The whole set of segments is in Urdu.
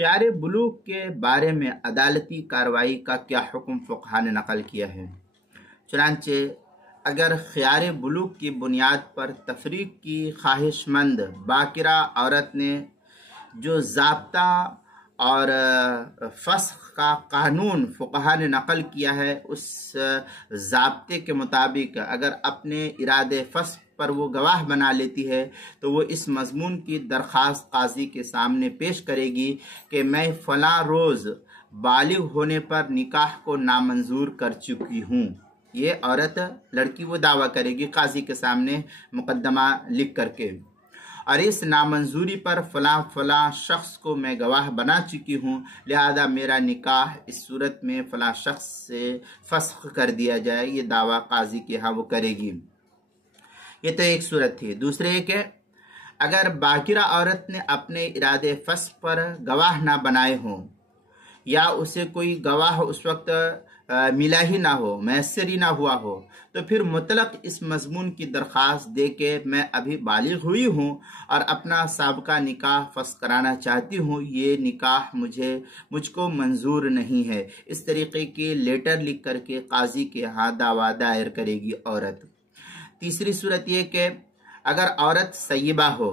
خیار بلوغ کے بارے میں عدالتی کارروائی کا کیا حکم فقہا نے نقل کیا ہے؟ چنانچہ اگر خیار بلوغ کی بنیاد پر تفریق کی خواہش مند باکرہ عورت نے جو ضابطہ اور فسخ کا قانون فقہا نے نقل کیا ہے، اس ضابطے کے مطابق اگر اپنے ارادے فسخ پر وہ گواہ بنا لیتی ہے تو وہ اس مضمون کی درخواست قاضی کے سامنے پیش کرے گی کہ میں فلاں روز بالغ ہونے پر نکاح کو نامنظور کر چکی ہوں۔ یہ عورت لڑکی وہ دعویٰ کرے گی قاضی کے سامنے مقدمہ لکھ کر کے، اور اس نامنظوری پر فلاں فلاں شخص کو میں گواہ بنا چکی ہوں، لہذا میرا نکاح اس صورت میں فلاں شخص سے فسخ کر دیا جائے۔ یہ دعویٰ قاضی کے ہاں وہ کرے گی۔ یہ تو ایک صورت تھی۔ دوسرے ایک ہے اگر باکرہ عورت نے اپنے ارادے فسخ پر گواہ نہ بنائے ہوں یا اسے کوئی گواہ اس وقت ملا ہی نہ ہو، میسر ہی نہ ہوا ہو، تو پھر مطلق اس مضمون کی درخواست دے کہ میں ابھی بالغ ہوئی ہوں اور اپنا سابقہ نکاح فسخ کرانا چاہتی ہوں، یہ نکاح مجھ کو منظور نہیں ہے۔ اس طریقے کے لیٹر لکھ کر کے قاضی کے ہاں دعویٰ دائر کرے گی عورت۔ تیسری صورت یہ کہ اگر عورت سیبہ ہو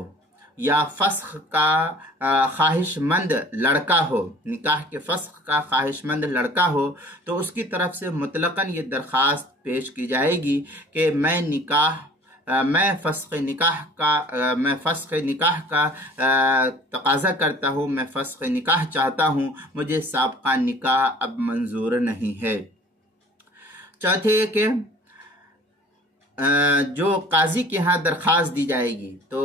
یا فسخ کا خواہش مند لڑکا ہو، نکاح کے فسخ کا خواہش مند لڑکا ہو، تو اس کی طرف سے مطلقاً یہ درخواست پیش کی جائے گی کہ میں فسخ نکاح کا تقاضا کرتا ہوں، میں فسخ نکاح چاہتا ہوں، مجھے سابقہ نکاح اب منظور نہیں ہے۔ چوتھے یہ کہ جو قاضی کے ہاں درخواست دی جائے گی تو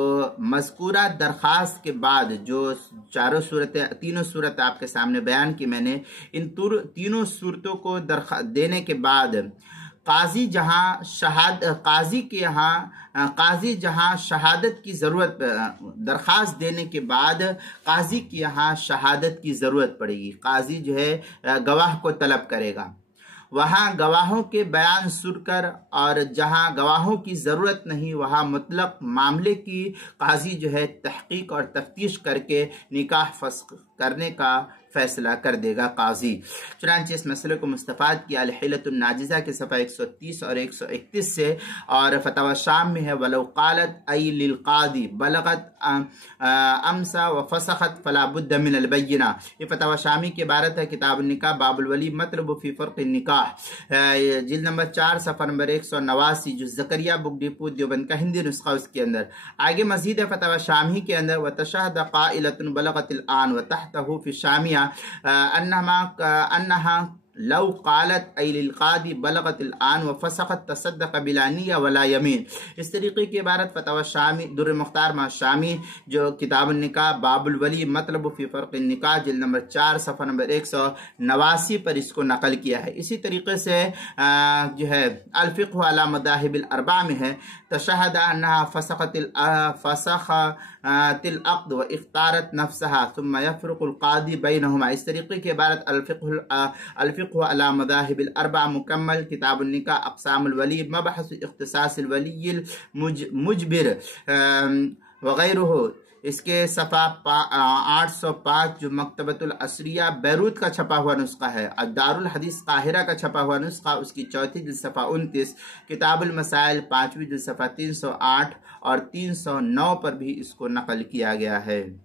مذکورہ درخواست کے بعد جو تینوں صورت آپ کے سامنے بیان کی میں نے، ان تینوں صورتوں کو دینے کے بعد قاضی جہاں شہادت کی ضرورت، درخواست دینے کے بعد قاضی کے یہاں شہادت کی ضرورت پڑے گی۔ قاضی جو ہے گواہ کو طلب کرے گا، وہاں گواہوں کے بیان سن کر، اور جہاں گواہوں کی ضرورت نہیں وہاں مطلق معاملے کی قاضی جو ہے تحقیق اور تفتیش کر کے نکاح فسخ کرنے کا فیصلہ کر دے گا قاضی۔ چنانچہ اس مسئلے کو مستفاد کیا الحیلۃ الناجزہ کے صفحہ 130 اور 131 سے، اور فتاوی شام میں ہے وَلَوْ قَالَتْ أَيْ لِلْقَاضِ بَلَغَتْ أَمْسَى وَفَسَخَتْ فَلَا بُدَّ مِنَ الْبَيِّنَةِ۔ یہ فتاوی شامی کی عبارت ہے، کتاب النکاح باب الولی مطلب فی فرق النکاح، جلد نمبر 4 صفحہ نمبر 189، جو زکریہ بک ڈپو دیوبند کا ہندی نسخہ اس کے اندر۔ آگے مزید ہے فتاوی شامی کے اندر وَتَشَهَدَ قَائِلَةٌ بَلَغَتِ الْآن وَتَحْتَهُ فِي الشامیہ انها لو قالت ای للقاضی بلغت الآن وفسخت تصدق بلا نیہ ولا یمین۔ اس طریقے کی عبارت فتاوی شامی در مختار مع شامی، جو کتاب النکاح باب الولی مطلب فی فرق النکاح، جلد نمبر 4 صفحہ نمبر 189 پر اس کو نقل کیا ہے۔ اسی طریقے سے جو ہے الفقہ علی مذاہب الاربع میں ہے تشہد انها فسخت العقد واختارت نفسها ثم يفرق القاضی بینہما۔ اس طریقے کی عبارت الفقہ علی مذاہب الاربع مکمل، کتاب النکاح اقسام الولی مبحث اختصاص الولی المجبر وغیرہ، اس کے صفحہ 805 جو مکتبۃ الاسریہ بیروت کا چھپا ہوا نسخہ ہے، اور دارالحدیث قاہرہ کا چھپا ہوا نسخہ اس کی چوتھی جلد صفحہ 29، کتاب المسائل 5ویں جلد صفحہ 308 اور 309 پر بھی اس کو نقل کیا گیا ہے۔